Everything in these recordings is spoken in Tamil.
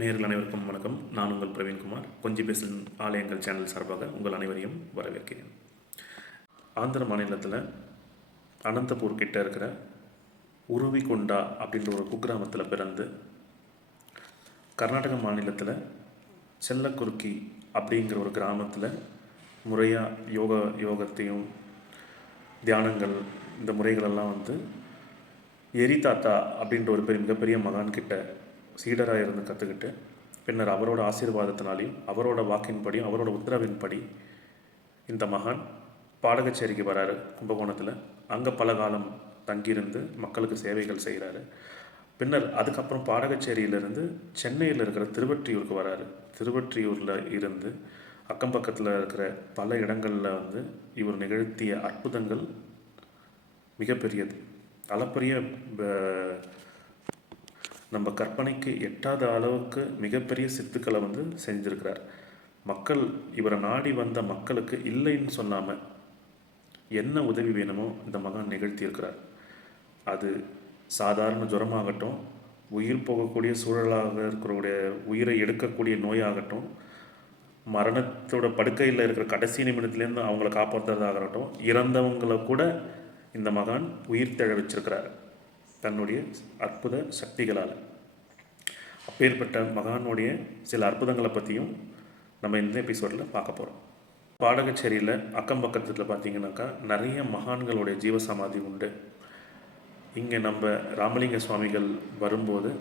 நேயர்கள் அனைவருக்கும் வணக்கம். நான் உங்கள் பிரவீன்குமார். கொஞ்சி பேசும் ஆலயங்கள் சேனல் சார்பாக உங்கள் அனைவரையும் வரவேற்கிறேன். ஆந்திர மாநிலத்தில் அனந்தபூர் கிட்ட இருக்கிற உருவிகொண்டா அப்படின்ற ஒரு குக்கிராமத்தில் பிறந்து, கர்நாடக மாநிலத்தில் செல்லக்குருக்கி அப்படிங்கிற ஒரு கிராமத்தில் முறையாக யோகத்தையும் தியானங்கள் இந்த முறைகளெல்லாம் எரி தாத்தா அப்படின்ற ஒரு மிகப்பெரிய மகான்கிட்ட சீடராக இருந்து கற்றுக்கிட்டு, பின்னர் அவரோட ஆசீர்வாதத்தினாலையும் அவரோட வாக்கின்படியும் அவரோட உத்தரவின்படி இந்த மகான் பாடகச்சேரிக்கு வராரு கும்பகோணத்தில். அங்கே பல காலம் தங்கியிருந்து மக்களுக்கு சேவைகள் செய்கிறாரு. பின்னர் அதுக்கப்புறம் பாடகச்சேரியிலிருந்து சென்னையில் இருக்கிற திருவொற்றியூருக்கு வராரு. திருவொற்றியூரில் இருந்து அக்கம் பக்கத்தில் இருக்கிற பல இடங்களில் இவர் நிகழ்த்திய அற்புதங்கள் மிகப்பெரியது. அளப்பரிய நம்ம கற்பனைக்கு எட்டாத அளவுக்கு மிகப்பெரிய சித்துக்களை செஞ்சுருக்கிறார். மக்கள் இவரை நாடி வந்த மக்களுக்கு இல்லைன்னு சொல்லாமல் என்ன உதவி வேணுமோ இந்த மகான் நிகழ்த்தியிருக்கிறார். அது சாதாரண ஜுரமாகட்டும், உயிர் போகக்கூடிய சூழலாக இருக்கிற உயிரை எடுக்கக்கூடிய நோயாகட்டும், மரணத்தோட படுக்கையில் இருக்கிற கடைசி நிமிடத்துலேருந்து அவங்கள காப்பாற்றுறதாகட்டும், இறந்தவங்களை கூட இந்த மகான் உயிர் தெழ வச்சிருக்கிறார் தன்னுடைய அற்புத சக்திகளால். அப்பேற்பட்ட மகானுடைய சில அற்புதங்களை பற்றியும் நம்ம இந்த எபிசோடில் பார்க்க போகிறோம். பாடகச்சேரியில் அக்கம் பக்கத்தில் பார்த்தீங்கன்னாக்கா நிறைய மகான்களுடைய ஜீவசமாதி உண்டு. இங்கே நம்ம ராமலிங்க சுவாமிகள் வரும்போது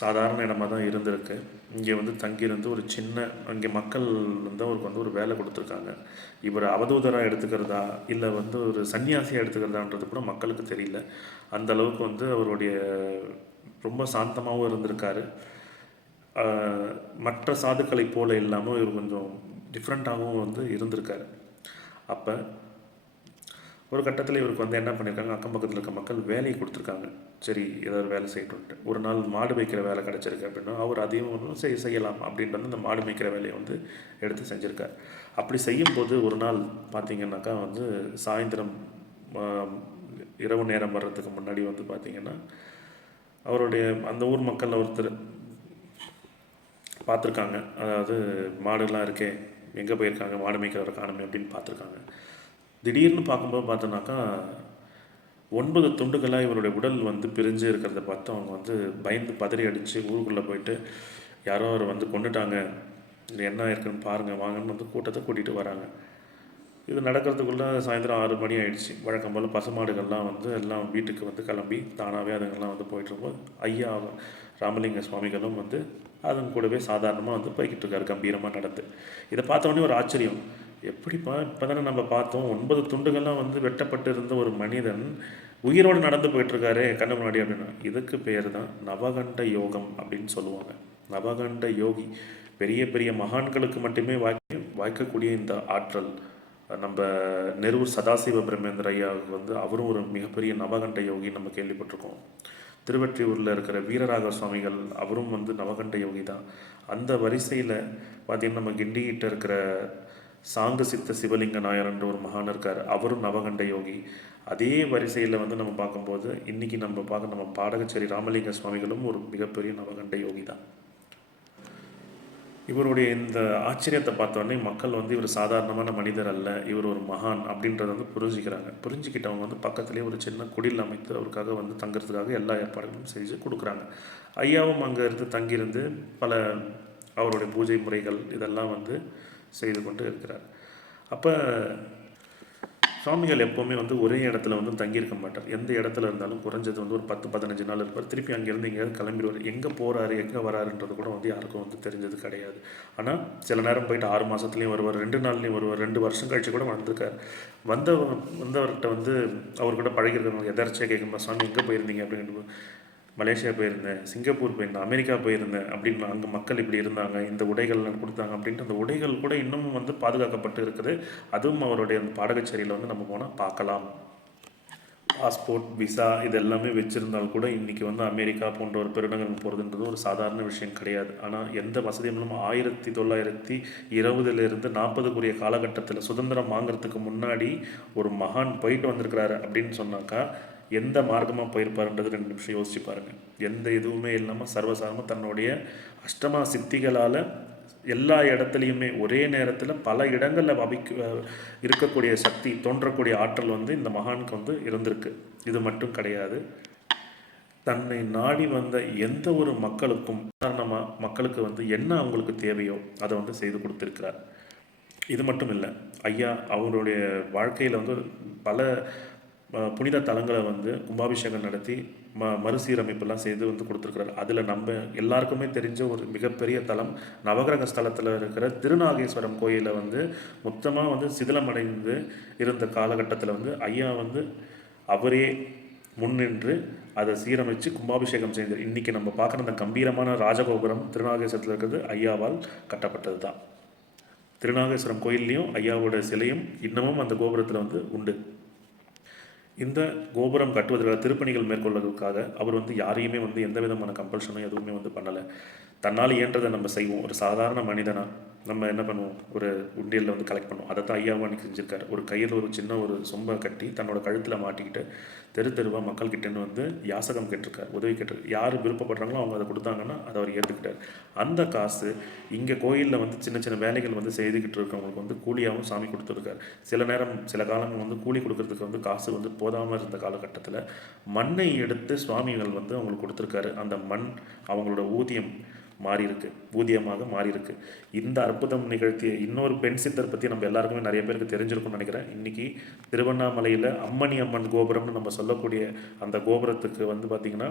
சாதாரண இடமாக தான் இருந்திருக்கு. இங்கே தங்கியிருந்து ஒரு சின்ன இங்கே மக்கள் அவருக்கு ஒரு வேலை கொடுத்துருக்காங்க. இவர் அவதூதராக எடுத்துக்கிறதா இல்லை ஒரு சன்னியாசியாக எடுத்துக்கிறதான்றது கூட மக்களுக்கு தெரியல. அந்த அளவுக்கு அவருடைய ரொம்ப சாந்தமாகவும் இருந்திருக்காரு. மற்ற சாதுக்களை போல இல்லாமல் இவர் கொஞ்சம் டிஃப்ரெண்ட்டாகவும் இருந்திருக்காரு. அப்போ ஒரு கட்டத்தில் இவருக்கு என்ன பண்ணியிருக்காங்க, அக்கம் பக்கத்தில் இருக்க மக்கள் வேலையை கொடுத்துருக்காங்க. சரி, ஏதாவது வேலை செய்யணுன்ட்டு ஒரு நாள் மாடு மேய்க்கிற வேலை கிடச்சிருக்கு அப்படின்னா அவர் அதையும் செய்யலாம் அப்படின்றது இந்த மாடு மேய்க்கிற வேலையை எடுத்து செஞ்சுருக்கார். அப்படி செய்யும்போது ஒரு நாள் பார்த்திங்கனாக்கா சாயந்தரம் இரவு நேரம் வர்றதுக்கு முன்னாடி பார்த்திங்கன்னா அவருடைய அந்த ஊர் மக்கள் ஒருத்தர் பார்த்துருக்காங்க. அதாவது மாடுலாம் இருக்கே, எங்கே போயிருக்காங்க, மாடு மேய்க்கிறவரை காணுமே அப்படின்னு பார்த்துருக்காங்க. திடீர்னு பார்க்கும்போது பார்த்தோன்னாக்கா 9 துண்டுகளாக இவருடைய உடல் பிரிஞ்சு இருக்கிறத பார்த்து அவங்க பயந்து பதறி அடித்து ஊருக்குள்ளே போயிட்டு யாரோ அவர் கொண்டுட்டாங்க, இது என்ன இருக்குன்னு பாருங்கள் வாங்கன்னு கூட்டத்தை கூட்டிகிட்டு வராங்க. இது நடக்கிறதுக்குள்ளே சாயந்தரம் 6 மணி ஆகிடுச்சு. வழக்கம் போல் பசுமாடுகள்லாம் எல்லாம் வீட்டுக்கு கிளம்பி தானாகவே அதுங்கெல்லாம் போயிட்டுருக்கும்போது ஐயா ராமலிங்க சுவாமிகளும் அதன் கூடவே சாதாரணமாக போய்கிட்டு இருக்காரு கம்பீரமாக நடந்து. இதை பார்த்தோன்னே ஒரு ஆச்சரியம், எப்படிப்பா இப்போ தானே நம்ம பார்த்தோம் 9 துண்டுகள்லாம் வெட்டப்பட்டு இருந்த ஒரு மனிதன் உயிரோடு நடந்து போயிட்டுருக்காரு கண்ணு முன்னாடி அப்படின்னா. இதுக்கு பேர் தான் நவகண்ட யோகம் அப்படின்னு சொல்லுவாங்க. நவகண்ட யோகி பெரிய பெரிய மகான்களுக்கு மட்டுமே வாய்க்கக்கூடிய இந்த ஆற்றல். நம்ம நெரூர் சதாசிவ பிரம்மேந்திர ஐயா அவரும் ஒரு மிகப்பெரிய நவகண்ட யோகி நம்ம கேள்விப்பட்டிருக்கோம். திருவொற்றியூரில் இருக்கிற வீரராக சுவாமிகள் அவரும் நவகண்ட யோகி தான். அந்த வரிசையில் பார்த்திங்கன்னா நம்ம கிண்டிகிட்ட இருக்கிற சாங்க சித்த சிவலிங்க நாயர் என்ற ஒரு மகான் இருக்கார், அவரும் நவகண்ட யோகி. அதே வரிசையில் நம்ம பார்க்கும்போது இன்றைக்கி நம்ம பாடகச்சேரி ராமலிங்க சுவாமிகளும் ஒரு மிகப்பெரிய நவகண்ட யோகி தான். இவருடைய இந்த ஆச்சரியத்தை பார்த்தோன்னே மக்கள் இவர் சாதாரணமான மனிதர் அல்ல, இவர் ஒரு மகான் அப்படின்றத புரிஞ்சுக்கிறாங்க. புரிஞ்சுக்கிட்டவங்க பக்கத்துலேயே ஒரு சின்ன குடில் அமைத்து அவருக்காக தங்கிறதுக்காக எல்லா ஏற்பாடுகளும் செஞ்சு கொடுக்குறாங்க. ஐயாவும் அங்கே இருந்து தங்கியிருந்து பல அவருடைய பூஜை முறைகள் இதெல்லாம் செய்து கொண்டு இருக்கிறார். அப்போ சுவாமிகள் எப்போவுமே ஒரே இடத்துல தங்கியிருக்க மாட்டார். எந்த இடத்துல இருந்தாலும் குறைஞ்சது ஒரு 10-15 நாள் இருப்பார். திருப்பி அங்கேருந்து எங்கேயாவது கிளம்பிடுவார். எங்கே போகிறாரு எங்கே வராருன்றது கூட யாருக்கும் தெரிஞ்சது கிடையாது. ஆனால் சில நேரம் போயிட்டு 6 மாதத்துலேயும் வருவார், 2 நாள்லேயும் வருவார், 2 வருஷம் கழிச்சு கூட வந்திருக்கார். வந்தவர்கிட்ட அவர் கூட பழகிருக்கிறவங்க எதார்ச்சியாக கேட்கும்போது, சுவாமி எங்கே போயிருந்தீங்க அப்படின்னு, மலேசியா போயிருந்தேன், சிங்கப்பூர் போயிருந்தேன், அமெரிக்கா போயிருந்தேன் அப்படின்னு, அங்கே மக்கள் இப்படி இருந்தாங்க, இந்த உடைகள்லாம் கொடுத்தாங்க அப்படின்ட்டு அந்த உடைகள் கூட இன்னமும் பாதுகாக்கப்பட்டு இருக்குது. அதுவும் அவருடைய அந்த பாடகச்சேரியில் நம்ம போனால் பார்க்கலாம். பாஸ்போர்ட் விசா இது எல்லாமே வச்சுருந்தால் கூட இன்றைக்கி அமெரிக்கா போன்ற ஒரு பெருநகரம் போகிறதுன்றது ஒரு சாதாரண விஷயம் கிடையாது. ஆனால் எந்த வசதியும் இல்லாமல் 1920 40 காலகட்டத்தில் சுதந்திரம் வாங்கிறதுக்கு முன்னாடி ஒரு மகான் போயிட்டு வந்திருக்கிறாரு அப்படின்னு சொன்னாக்கா எந்த மார்க்கமாக போயிருப்பாருன்றது 2 நிமிஷம் யோசிச்சு பாருங்கள். எந்த இதுவுமே இல்லாமல் சர்வசாதாரணமாக தன்னுடைய அஷ்டமா சித்திகளால் எல்லா இடத்துலையுமே ஒரே நேரத்தில் பல இடங்களில் இருக்கக்கூடிய சக்தி, தோன்றக்கூடிய ஆற்றல் வந்து இந்த மகானுக்கு வந்து இருந்திருக்கு. இது மட்டும் கிடையாது, தன்னை நாடி வந்த எந்த ஒரு மக்களுக்கும் உதாரணமாக மக்களுக்கு வந்து என்ன அவங்களுக்கு தேவையோ அதை வந்து செய்து கொடுத்துருக்கிறார். இது மட்டும் இல்லை, ஐயா அவருடைய வாழ்க்கையில் வந்து பல புனித தலங்களை வந்து கும்பாபிஷேகம் நடத்தி மறுசீரமைப்பெல்லாம் செய்து வந்து கொடுத்துருக்குறாரு. அதில் நம்ம எல்லாருக்குமே தெரிஞ்ச ஒரு மிகப்பெரிய தலம் நவகிரக ஸ்தலத்தில் இருக்கிற திருநாகேஸ்வரம் கோயிலை வந்து மொத்தமாக வந்து சிதிலமடைந்து இருந்த காலகட்டத்தில் வந்து ஐயா வந்து அவரே முன்னின்று அதை சீரமைச்சு கும்பாபிஷேகம் செய்தார். இன்றைக்கி நம்ம பார்க்குற அந்த கம்பீரமான ராஜகோபுரம் திருநாகேஸ்வரத்தில் இருக்கிறது ஐயாவால் கட்டப்பட்டது தான். திருநாகேஸ்வரம் கோயில்லையும் ஐயாவோட சிலையும் இன்னமும் அந்த கோபுரத்தில் வந்து உண்டு. இந்த கோபுரம் கட்டுவதற்காக திருப்பணிகள் மேற்கொள்வதற்காக அவர் வந்து யாரையுமே வந்து எந்த விதமான கம்பல்ஷனும் எதுவுமே வந்து பண்ணலை. தன்னால் இயன்றதை நம்ம செய்வோம். ஒரு சாதாரண மனிதனாக நம்ம என்ன பண்ணுவோம், ஒரு உண்டியலில் வந்து கலெக்ட் பண்ணுவோம். அதை தான் ஐயாவும் அன்றைக்கி செஞ்சுருக்காரு. ஒரு கையில் ஒரு சின்ன ஒரு சொம்பை கட்டி தன்னோட கழுத்தில் மாட்டிக்கிட்டு தெருவாக மக்கள்கிட்டேருந்து வந்து யாசகம் கேட்டிருக்காரு, உதவி கேட்டிருக்காரு. யார் விருப்பப்படுறாங்களோ அவங்க அதை கொடுத்தாங்கன்னா அதை அவர் ஏற்றுக்கிட்டார். அந்த காசு இங்கே கோயிலில் வந்து சின்ன சின்ன வேலைகள் வந்து செய்துக்கிட்டு இருக்கவங்களுக்கு வந்து கூலியாகவும் சாமி கொடுத்துருக்காரு. சில காலங்கள் வந்து கூலி கொடுக்கறதுக்கு வந்து காசு வந்து போதாமல் இருந்த காலகட்டத்தில் மண்ணை எடுத்து சுவாமிகள் வந்து அவங்களுக்கு கொடுத்துருக்காரு. அந்த மண் அவங்களோட ஊதியமாக மாறியிருக்கு. இந்த அற்புதம் நிகழ்த்திய இன்னொரு பெண் சித்தர் பற்றி நம்ம எல்லாருக்குமே நிறைய பேருக்கு தெரிஞ்சிருக்கும்னு நினைக்கிறேன். இன்றைக்கி திருவண்ணாமலையில் அம்மணி அம்மன் கோபுரம்னு நம்ம சொல்லக்கூடிய அந்த கோபுரத்துக்கு வந்து பார்த்திங்கன்னா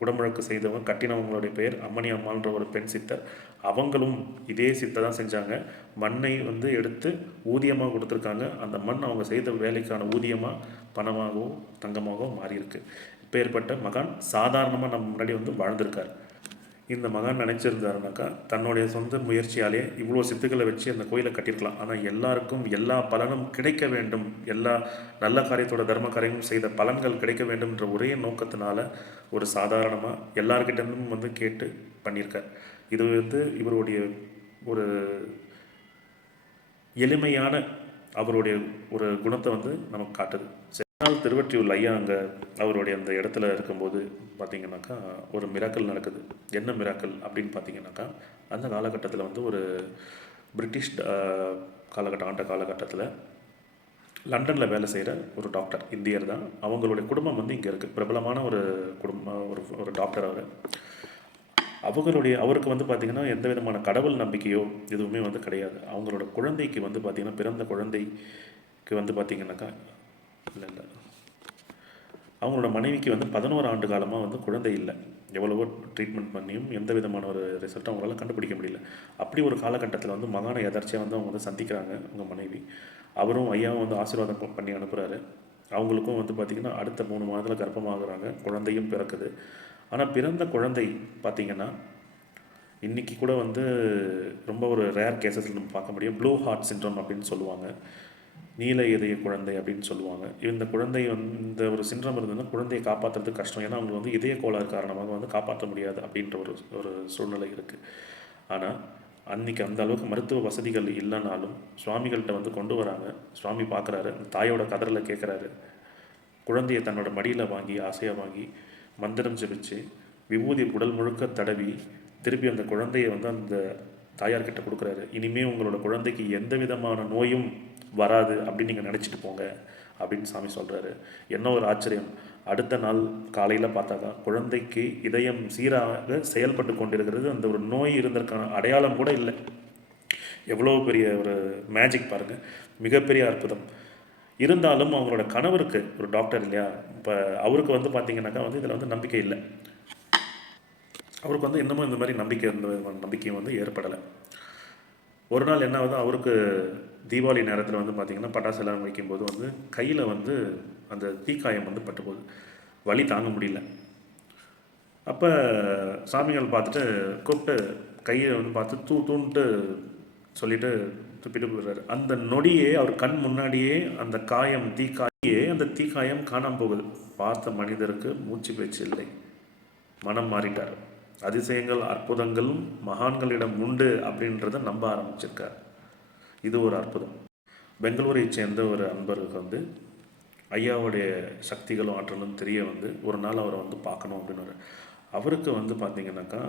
குடமுழக்கு செய்தவங்க கட்டினவங்களுடைய பெயர் அம்மணி அம்மான்ற ஒரு பெண் சித்தர். அவங்களும் இதே சித்தை தான் செஞ்சாங்க. மண்ணை வந்து எடுத்து ஊதியமாக கொடுத்துருக்காங்க. அந்த மண் அவங்க செய்த வேலைக்கான ஊதியமாக பணமாகவோ தங்கமாகவோ மாறியிருக்கு. இப்பேற்பட்ட மகான் சாதாரணமாக நம்ம முன்னாடி வந்து வாழ்ந்திருக்கார். இந்த மகான் நினச்சிருந்தாருனாக்கா தன்னுடைய சொந்த முயற்சியாலே இவ்வளோ சித்துக்களை வச்சு அந்த கோயிலை கட்டியிருக்கலாம். ஆனால் எல்லாருக்கும் எல்லா பலனும் கிடைக்க வேண்டும், எல்லா நல்ல காரியத்தோட தர்ம காரியமும் செய்த பலன்கள் கிடைக்க வேண்டும்ன்ற ஒரே நோக்கத்தினால ஒரு சாதாரணமாக எல்லார்கிட்டேருந்தும் வந்து கேட்டு பண்ணியிருக்கார். இது வந்து இவருடைய ஒரு எளிமையான அவருடைய ஒரு குணத்தை வந்து நமக்கு காட்டுது. சென்னால் திருவொற்றியூர் ஐயா அங்கே அவருடைய அந்த இடத்துல இருக்கும்போது பார்த்திங்கனாக்கா ஒரு மிராக்கல் நடக்குது. என்ன மிராக்கல் அப்படின்னு பார்த்திங்கனாக்கா, அந்த காலகட்டத்தில் வந்து ஒரு பிரிட்டிஷ் ஆண்ட காலகட்டத்தில் லண்டனில் வேலை செய்கிற ஒரு டாக்டர், இந்தியர் தான். அவங்களுடைய குடும்பம் வந்து இங்கே இருக்குது. பிரபலமான ஒரு குடும்பம், ஒரு டாக்டர் அவர். அவருக்கு வந்து பார்த்திங்கன்னா எந்த விதமான கடவுள் நம்பிக்கையோ எதுவுமே வந்து கிடையாது. அவங்களோட குழந்தைக்கு வந்து பார்த்திங்கன்னா பிறந்த குழந்தைக்கு வந்து பார்த்திங்கனாக்கா இல்லை அவங்களோட மனைவிக்கு வந்து 11 ஆண்டு காலமாக வந்து குழந்தை இல்லை. எவ்வளவோ ட்ரீட்மெண்ட் பண்ணியும் எந்த விதமான ஒரு ரிசல்ட்டும் அவங்களால கண்டுபிடிக்க முடியல. அப்படி ஒரு காலகட்டத்தில் வந்து மகானை எதர்ச்சியாக வந்து அவங்க வந்து சந்திக்கிறாங்க. அவங்க மனைவி அவரும் ஐயாவும் வந்து ஆசீர்வாதம் பண்ணி அனுப்புகிறாரு. அவங்களுக்கும் வந்து பார்த்திங்கன்னா அடுத்த 3 மாதத்தில் கர்ப்பமாகறாங்க, குழந்தையும் பிறக்குது. ஆனால் பிறந்த குழந்தை பார்த்திங்கன்னா இன்றைக்கி கூட வந்து ரொம்ப ஒரு ரேர் கேசஸில் நம்ம பார்க்க முடியும். ப்ளூ ஹார்ட் சிண்ட்ரோம் அப்படின்னு சொல்லுவாங்க, நீல இதய குழந்தை அப்படின்னு சொல்லுவாங்க. இந்த குழந்தை வந்து இந்த ஒரு சிண்ட்ரம் இருந்ததுன்னா குழந்தையை காப்பாற்றுறதுக்கு கஷ்டம். ஏன்னா அவங்க வந்து இதய கோளாறு காரணமாக வந்து காப்பாற்ற முடியாது அப்படின்ற ஒரு சூழ்நிலை இருக்குது. ஆனால் அன்றைக்கி அந்த அளவுக்கு மருத்துவ வசதிகள் இல்லைனாலும் சுவாமிகள்கிட்ட வந்து கொண்டு வராங்க. சுவாமி பார்க்குறாரு, தாயோட கதறில் கேட்குறாரு. குழந்தையை தன்னோட மடியில் வாங்கி ஆசையாக வாங்கி மந்திரம் ஜெபிச்சு விபூதி உடல் முழுக்க தடவி திருப்பி அந்த குழந்தையை வந்து அந்த தாயார்கிட்ட கொடுக்குறாரு. இனிமேல் உங்களோட குழந்தைக்கு எந்த விதமான நோயும் வராது அப்படின்னு நீங்கள் நினச்சிட்டு போங்க அப்படின்னு சாமி சொல்கிறாரு. என்ன ஒரு ஆச்சரியம், அடுத்த நாள் காலையில் பார்த்தாக்கா குழந்தைக்கு இதயம் சீராக செயல்பட்டு கொண்டிருக்கிறது. அந்த ஒரு நோய் இருந்ததற்கான அடையாளம் கூட இல்லை. எவ்வளோ பெரிய ஒரு மேஜிக் பாருங்கள், மிகப்பெரிய அற்புதம். இருந்தாலும் அவங்களோட கணவருக்கு ஒரு டாக்டர் இல்லையா, இப்போ அவருக்கு வந்து பார்த்திங்கனாக்கா வந்து இதில் வந்து நம்பிக்கை இல்லை. அவருக்கு வந்து இன்னமும் இந்த மாதிரி நம்பிக்கையும் வந்து ஏற்படலை. ஒரு நாள் என்ன ஆகுது, அவருக்கு தீபாவளி நேரத்தில் வந்து பார்த்திங்கன்னா பட்டாசு எல்லாம் வைக்கும்போது வந்து கையில் வந்து அந்த தீக்காயம் வந்து பட்டுப்போகுது. வலி தாங்க முடியல. அப்போ சாமிகள் பார்த்துட்டு கூப்பிட்டு கையை வந்து பார்த்து தூண்ட்டு சொல்லிவிட்டு துப்பிட்டு போயிடுறாரு. அந்த நொடியே அவர் கண் முன்னாடியே அந்த தீக்காயம் காணாமல் போகுது. பார்த்த மனிதருக்கு மூச்சு பேச்சு இல்லை, மனம் மாறிட்டார். அதிசயங்கள் அற்புதங்களும் மகான்களிடம் உண்டு அப்படின்றத நம்ப ஆரம்பிச்சிருக்கார். இது ஒரு அற்புதம். பெங்களூரை சேர்ந்த ஒரு அன்பருக்கு வந்து ஐயாவுடைய சக்திகளும் ஆற்றலும் தெரிய வந்து ஒரு நாள் அவரை வந்து பார்க்கணும் அப்படின்னு அவருக்கு வந்து பார்த்திங்கனாக்கா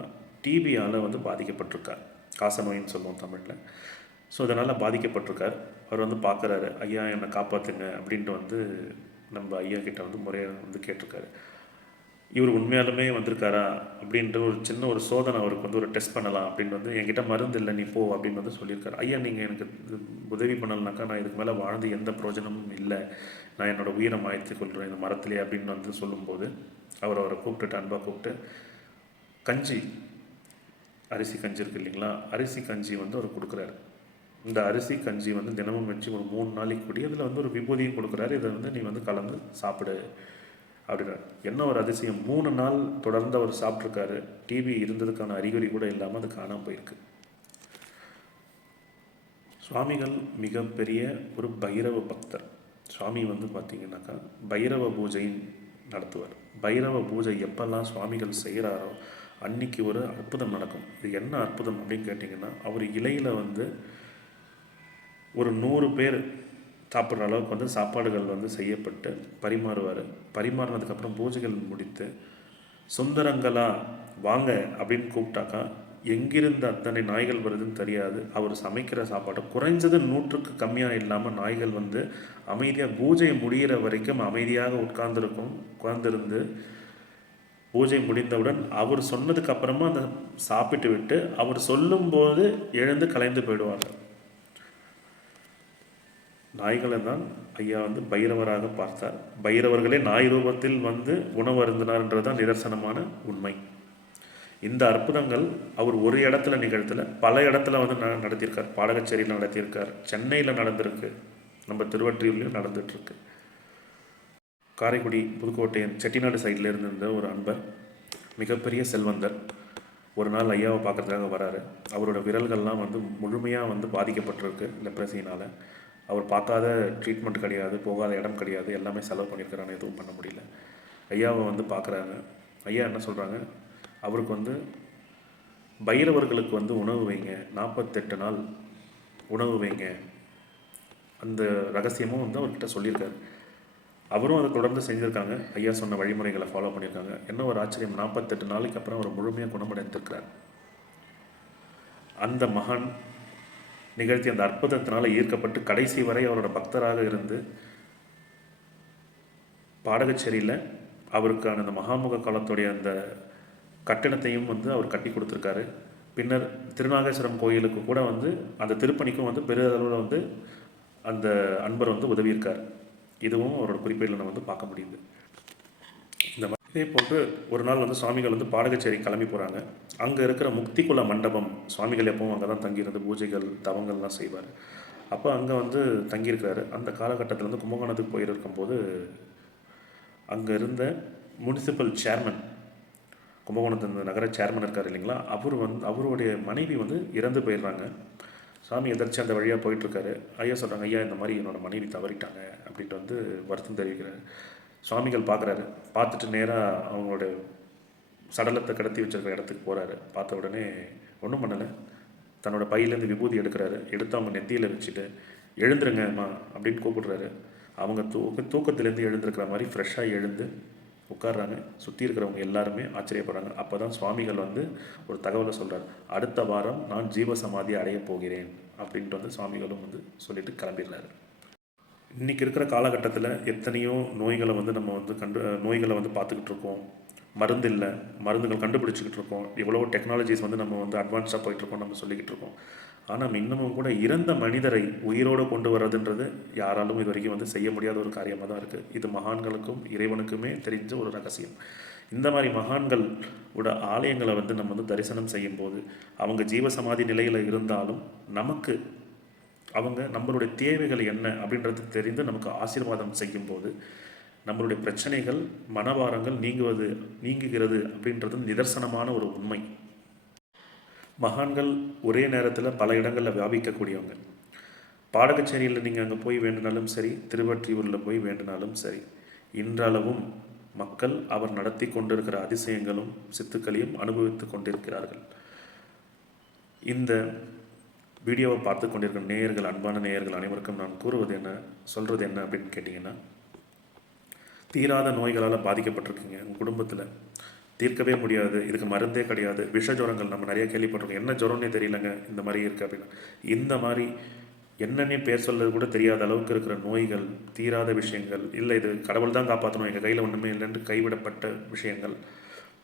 டிபியால் வந்து பாதிக்கப்பட்டிருக்கார். காசநோயின்னு சொல்லுவோம் தமிழில். ஸோ இதனால் பாதிக்கப்பட்டிருக்கார். அவர் வந்து பார்க்குறாரு, ஐயா என்னை காப்பாற்றுங்க அப்படின்ட்டு வந்து நம்ம ஐயா கிட்ட வந்து முறையாக வந்து கேட்டிருக்காரு. இவர் உண்மையாலுமே வந்திருக்காரா அப்படின்ற ஒரு சின்ன ஒரு சோதனை அவருக்கு வந்து ஒரு டெஸ்ட் பண்ணலாம் அப்படின்னு வந்து என்கிட்ட மருந்து இல்லை நீ போ அப்படின்னு வந்து சொல்லியிருக்காரு. ஐயா நீங்கள் எனக்கு உதவி பண்ணலனாக்கா நான் இதுக்கு மேலே வாழ்ந்து எந்த பிரயோஜனமும் இல்லை, நான் என்னோடய உயிரை மாய்த்து கொள்கிறேன் இந்த மரத்துலேயே அப்படின்னு வந்து சொல்லும்போது அவரை கூப்பிட்டுட்டு அன்பாக கூப்பிட்டு கஞ்சி, அரிசி கஞ்சி இருக்குது இல்லைங்களா, அரிசி கஞ்சி வந்து அவர் கொடுக்குறாரு. இந்த அரிசி கஞ்சி வந்து தினமும் வச்சு ஒரு 3 நாளைக்கு கூடி அதில் வந்து ஒரு விபூதியும் கொடுக்குறாரு. இதை வந்து நீ வந்து கலந்து சாப்பிடு அப்படின்னாரு. என்ன ஒரு அதிசயம், 3 நாள் தொடர்ந்து அவர் சாப்பிட்ருக்காரு. டிவி இருந்ததுக்கான அறிகுறி கூட இல்லாமல் அது காணாமல் போயிருக்கு. சுவாமிகள் மிகப்பெரிய ஒரு பைரவ பக்தர். சுவாமி வந்து பார்த்திங்கனாக்கா பைரவ பூஜை நடத்துவார். பைரவ பூஜை எப்பெல்லாம் சுவாமிகள் செய்கிறாரோ அன்றைக்கி ஒரு அற்புதம் நடக்கும். இது என்ன அற்புதம் அப்படின்னு கேட்டிங்கன்னா, அவர் இலையில் வந்து ஒரு 100 பேர் சாப்பிட்ற அளவுக்கு வந்து சாப்பாடுகள் வந்து செய்யப்பட்டு பரிமாறுவார். பரிமாறினதுக்கப்புறம் பூஜைகள் முடித்து சுந்தரங்களா வாங்க அப்படின்னு கூப்பிட்டாக்கா எங்கிருந்து அத்தனை நாய்கள் வருதுன்னு தெரியாது. அவர் சமைக்கிற சாப்பாட்டை குறைஞ்சது 100க்கு கம்மியாக இல்லாமல் நாய்கள் வந்து அமைதியாக பூஜை முடிகிற வரைக்கும் அமைதியாக உட்கார்ந்துருந்து பூஜை முடிந்தவுடன் அவர் சொன்னதுக்கு அப்புறமா அந்த சாப்பிட்டு விட்டு அவர் சொல்லும்போது எழுந்து கலைந்து போயிடுவாங்க. நாய்களை தான் ஐயா வந்து பைரவராக பார்த்தார். பைரவர்களே நாய் ரூபத்தில் வந்து உணவு அருந்தினார்ன்றது தான் நிதர்சனமான உண்மை. இந்த அற்புதங்கள் அவர் ஒரு இடத்துல நிகழ்த்தல, பல இடத்துல வந்து நடத்தியிருக்கார். பாடகச்சேரியில் நடத்தியிருக்கார், சென்னையில் நடந்திருக்கு, நம்ம திருவொற்றியூர்லையும் நடந்துகிட்ருக்கு. காரைக்குடி புதுக்கோட்டையன் செட்டிநாடு சைடில் இருந்த ஒரு அன்பர், மிகப்பெரிய செல்வந்தர், ஒரு நாள் ஐயாவை பார்க்குறதுக்காக வராரு. அவரோட விரல்கள்லாம் வந்து முழுமையாக வந்து பாதிக்கப்பட்டிருக்கு லெப்ரசினால். அவர் பார்க்காத ட்ரீட்மெண்ட் கிடையாது, போகாத இடம் கிடையாது, எல்லாமே செலவு பண்ணியிருக்கிறாங்க, எதுவும் பண்ண முடியல. ஐயாவை வந்து பார்க்குறாங்க. ஐயா என்ன சொல்கிறாங்க, அவருக்கு வந்து பைரவர்களுக்கு வந்து உணவு வைங்க, 48 நாள் உணவு வைங்க, அந்த ரகசியமும் வந்து அவர்கிட்ட சொல்லியிருக்காரு. அவரும் அதை தொடர்ந்து செஞ்சுருக்காங்க. ஐயா சொன்ன வழிமுறைகளை ஃபாலோ பண்ணியிருக்காங்க. என்ன ஒரு ஆச்சரியம், 48 நாளைக்கு அப்புறம் அவர் முழுமையாக குணமடைந்திருக்கிறார். அந்த மகான் நிகழ்த்தி அந்த அற்புதத்தினால் ஈர்க்கப்பட்டு கடைசி வரை அவரோட பக்தராக இருந்து பாடகச்சேரியில் அவருக்கான அந்த மகாமுக காலத்துடைய அந்த கட்டணத்தையும் வந்து அவர் கட்டி கொடுத்துருக்காரு. பின்னர் திருநாகேஸ்வரம் கோயிலுக்கு கூட வந்து அந்த திருப்பணிக்கும் வந்து பெருளவில் வந்து அந்த அன்பர் வந்து உதவியிருக்கார். இதுவும் அவரோட குறிப்பேடில் நம்ம வந்து பார்க்க முடியுது. இந்த மாதிரி இதே போன்று ஒரு நாள் வந்து சுவாமிகள் வந்து பாடகச்சேரி கிளம்பி போகிறாங்க. அங்கே இருக்கிற முக்திகுல மண்டபம், சுவாமிகள் எப்பவும் அங்கே தான் தங்கியிருந்து பூஜைகள் தவங்கள்லாம் செய்வார். அப்போ அங்கே வந்து தங்கியிருக்கிறாரு. அந்த காலகட்டத்தில் வந்து கும்பகோணத்துக்கு போயிருக்கும்போது அங்கே இருந்த முனிசிபல் சேர்மன், கும்பகோணத்து நகர சேர்மன் இருக்கார் இல்லைங்களா, அவருடைய மனைவி வந்து இறந்து போயிடுறாங்க. சாமி எதிர்த்து அந்த வழியாக போயிட்டுருக்காரு. ஐயா சொல்கிறாங்க, ஐயா இந்த மாதிரி என்னோடய மனைவி தவறிட்டாங்க அப்படின்ட்டு வந்து வருத்தம் தெரிவிக்கிறார். சுவாமிகள் பார்க்குறாரு. பார்த்துட்டு நேராக அவங்களோட சடலத்தை கடத்தி வச்சிருக்கிற இடத்துக்கு போகிறாரு. பார்த்த உடனே ஒன்றும் பண்ணலை, தன்னோட பையிலேருந்து விபூதி எடுக்கிறாரு. எடுத்து அவங்க நெத்தியில் வச்சுட்டு எழுந்துருங்கம்மா அப்படின்னு கூப்பிடுறாரு. அவங்க தூக்கத்துலேருந்து எழுந்திருக்கிற மாதிரி ஃப்ரெஷ்ஷாக எழுந்து உட்கார்றாங்க. சுற்றி இருக்கிறவங்க எல்லாருமே ஆச்சரியப்படுறாங்க. அப்போ தான் சுவாமிகள் வந்து ஒரு தகவலை சொல்கிறார், அடுத்த வாரம் நான் ஜீவசமாதி அடைய போகிறேன் அப்படின்ட்டு வந்து சுவாமிகளும் வந்து சொல்லிட்டு கிளம்பிடுறாரு. இன்றைக்கி இருக்கிற காலகட்டத்தில் எத்தனையோ நோய்களை வந்து நம்ம வந்து நோய்களை வந்து பார்த்துக்கிட்டு இருக்கோம். மருந்து இல்லை, மருந்துகள் கண்டுபிடிச்சிக்கிட்டு இருக்கோம். எவ்வளோ டெக்னாலஜிஸ் வந்து நம்ம வந்து அட்வான்ஸாக போயிட்டுருக்கோம், நம்ம சொல்லிக்கிட்டு இருக்கோம். ஆனால் இன்னமும் கூட இறந்த மனிதரை உயிரோடு கொண்டு வர்றதுன்றது யாராலும் இது வரைக்கும் வந்து செய்ய முடியாத ஒரு காரியமாக தான் இருக்குது. இது மகான்களுக்கும் இறைவனுக்குமே தெரிஞ்ச ஒரு ரகசியம். இந்த மாதிரி மகான்களோட ஆலயங்களை வந்து நம்ம வந்து தரிசனம் செய்யும்போது அவங்க ஜீவசமாதி நிலையில் இருந்தாலும் நமக்கு அவங்க நம்மளுடைய தேவைகள் என்ன அப்படின்றது தெரிந்து நமக்கு ஆசீர்வாதம் செய்யும்போது நம்மளுடைய பிரச்சனைகள், மனபாரங்கள் நீங்குகிறது அப்படின்றது நிதர்சனமான ஒரு உண்மை. மகான்கள் ஒரே நேரத்தில் பல இடங்களில் வியாபிக்கக்கூடியவங்க. பாடகச்சேரியில் நீங்கள் அங்கே போய் வேண்டினாலும் சரி, திருவொற்றியூரில் போய் வேண்டினாலும் சரி, இன்றளவும் மக்கள் அவர் நடத்தி கொண்டிருக்கிற அதிசயங்களும் சித்துக்களையும் அனுபவித்து கொண்டிருக்கிறார்கள். இந்த வீடியோவை பார்த்து கொண்டிருக்கிற நேயர்கள், அன்பான நேயர்கள் அனைவருக்கும் நான் சொல்கிறது என்ன அப்படின்னு கேட்டிங்கன்னா, தீராத நோய்களால் பாதிக்கப்பட்டிருக்கீங்க உங்கள் குடும்பத்தில், தீர்க்கவே முடியாது, இதுக்கு மருந்தே கிடையாது, விஷ ஜுரங்கள் நம்ம நிறைய கேள்விப்பட்டிருக்கோம், என்ன ஜுரம்னே தெரியலங்க இந்த மாதிரி இருக்குது அப்படின்னா, இந்த மாதிரி என்னன்னே பேர் சொல்றது கூட தெரியாத அளவுக்கு இருக்கிற நோய்கள், தீராத விஷயங்கள், இல்லை இது கடவுள் தான் காப்பாற்றணும் எங்கள் கையில் ஒன்றுமே இல்லைன்னு கைவிடப்பட்ட விஷயங்கள்,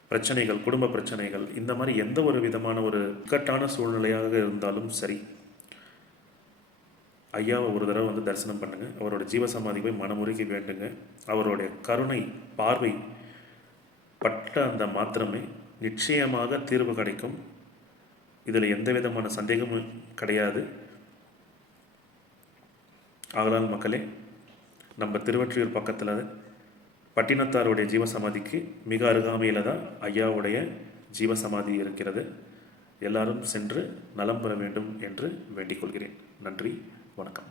பிரச்சனைகள், குடும்ப பிரச்சனைகள், இந்த மாதிரி எந்த ஒரு விதமான ஒரு இக்கட்டான சூழ்நிலையாக இருந்தாலும் சரி, ஐயாவை ஒரு தடவை வந்து தரிசனம் பண்ணுங்கள். அவரோட ஜீவசமாதி போய் மனமுருகி வேண்டுங்க. அவருடைய கருணை பார்வை பட்ட அந்த மாத்திரமே நிச்சயமாக தீர்வு கிடைக்கும். இதில் எந்த விதமான சந்தேகமும் கிடையாது. ஆகலால் மக்களே, நம்ம திருவொற்றியூர் பக்கத்தில் பட்டினத்தாருடைய ஜீவசமாதிக்கு மிக அருகாமையில் தான் ஐயாவுடைய ஜீவசமாதி இருக்கிறது. எல்லாரும் சென்று நலம் பெற வேண்டும் என்று வேண்டிக் கொள்கிறேன். நன்றி, வணக்கம்.